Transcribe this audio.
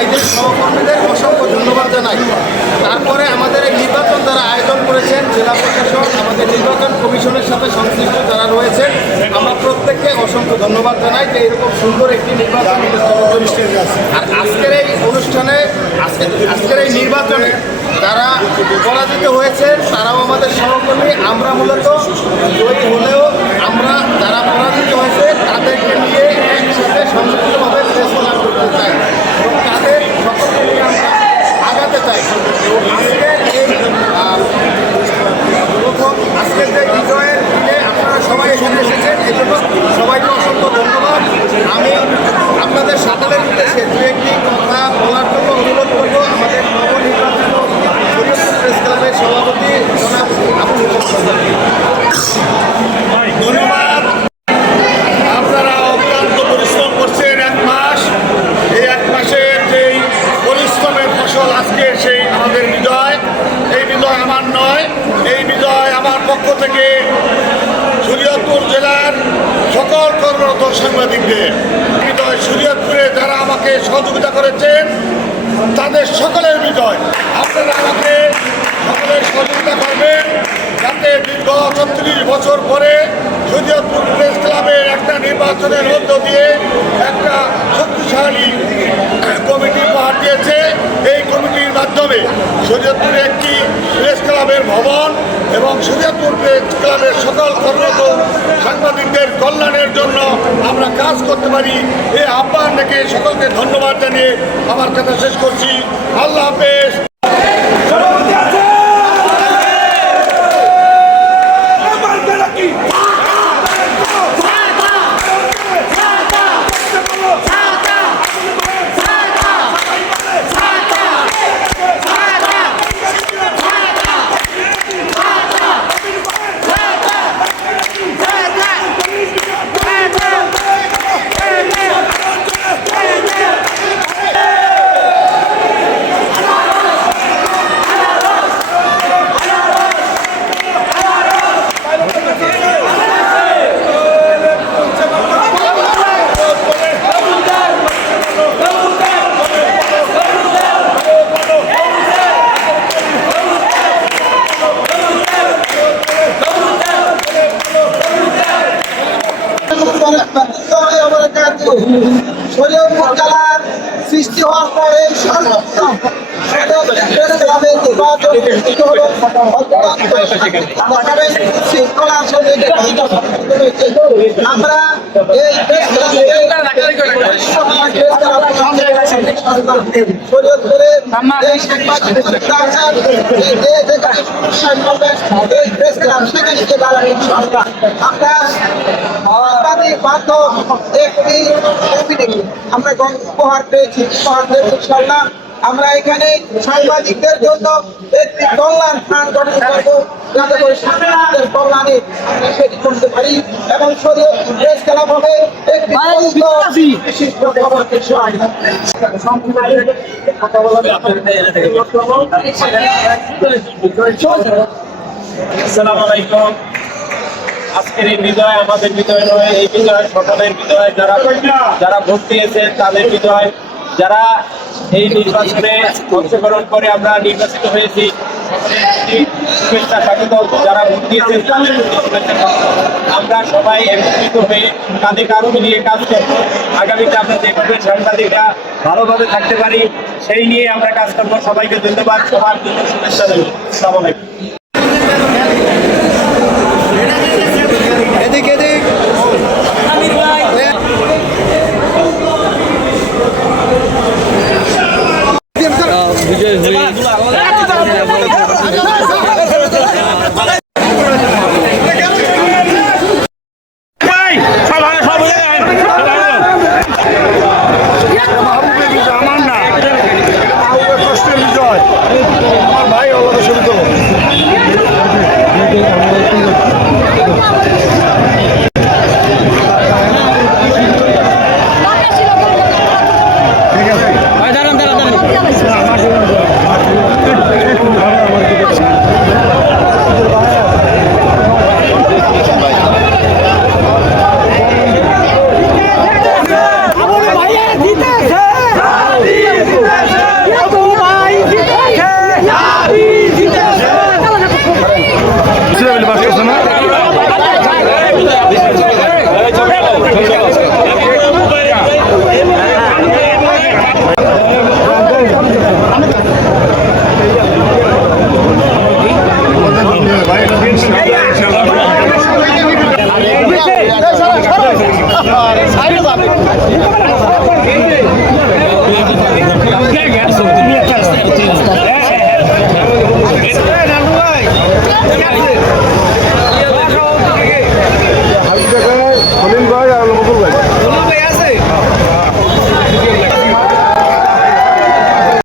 ভাইদের সহকর্মীদের অসংখ্য ধন্যবাদ জানাই। তারপরে আমাদের এই নির্বাচন যারা আয়োজন করেছেন, জেলা প্রশাসন, আমাদের নির্বাচন কমিশনের সাথে সংশ্লিষ্ট যারা রয়েছেন, আমরা প্রত্যেককে অসংখ্য ধন্যবাদ জানাই যে এরকম সুন্দর একটি নির্বাচন অনুষ্ঠান। আর আজকের এই অনুষ্ঠানে, আজকের এই নির্বাচনে যারা পরাজিত হয়েছেন তারাও আমাদের সহকর্মী। আমরা মূলত জয়ী হলেও আমরা যারা পরাজিত হয়েছে তাদেরকে নিয়ে একসাথে সংযুক্তভাবে ফেসলা করতে চাই এবং তাদের সকলকে নিয়ে আমরা আগাতে চাই। আজকের এই প্রথম আজকের যে বিজয়ের দিনে আপনারা সবাই এখানে এসেছেন, এই জন্য সবাইকে অসংখ্য ধন্যবাদ। আমি আপনাদের সকলের উদ্দেশ্যে দু একটি কথা বলার জন্য অনুরোধ করব। আমাদের নবনির্বাচিত শরীয়তপুর প্রেস ক্লাবের সভাপতি জনাব আবুল হোসেন সরকারকে ধন্যবাদ। আপনারা অক্লান্ত পরিশ্রম করছেন 1 মাস। এই 1 মাসের যেই পরিশ্রমের ফসল আজকে সেই আমাদের বিজয়। এই বিজয় আমার নয়, এই বিজয় আমার পক্ষ থেকে শরীয়তপুর জেলার সকল কর্মরত সাংবাদিকদের বিজয়। শরীয়তপুরে যারা আমাকে সহযোগিতা করেছেন তাদের সকলের বিজয়। আপনারা আমাকে সকলের সহযোগিতা করবেন যাতে দীর্ঘ 36 বছর পরে শরীয়তপুর প্রেস ক্লাবের একটা নির্বাচনের মধ্য দিয়ে একটা শক্তিশালী কমিটি উপহার দিয়েছে। এই কমিটির মাধ্যমে শরীয়তপুরে একটি প্রেস ক্লাবের ভবন এবং শরীয়তপুর প্রেস ক্লাবের সকল কর্মরত সাংবাদিকদের কল্যাণের জন্য আমরা কাজ করতে পারি। এই আহ্বান রেখে সকলকে ধন্যবাদ জানিয়ে আমার কথা শেষ করছি। আল্লাহ হাফেজ। শরীয়তপুর জেলার সৃষ্টি হওয়ার পরে সর্বোত্তম আমরা আমরা উপহার পেয়েছি, ইনশাআল্লাহ আমরা এখানে সাংবাদিকদের জন্য একটি কল্যাণ ফান্ড গঠন করবো যাতে করে সাংবাদিকদের কল্যাণে আমরা সেটি করতে পারি এবং শরীয়তপুর প্রেস ক্লাব হবে একটি বিশিষ্ট খবরকে আসসালামু আলাইকুম। আজকের এই বিজয় আমাদের বিজয় নয়, এই বিজয় সকলের বিজয়। যারা ভোট দিয়েছেন তাদের বিজয়। যারা এই নির্বাচনে অংশগ্রহণ করে আমরা নির্বাচিত হয়েছি শুভেচ্ছা স্বাগত। যারা ভোট দিয়েছেন তাদের শুভেচ্ছা স্বাগত। আমরা সবাই একত্রিত হয়ে কাঁধে কাঁধ মিলিয়ে কাজ করবো। আগামীতে আমরা যেভাবে সাংবাদিকরা ভালোভাবে থাকতে পারি সেই নিয়ে আমরা কাজ করবো। সবাইকে ধন্যবাদ, সবার জন্য শুভেচ্ছা দেবো। আসসালামু আলাইকুম। আমার ভাই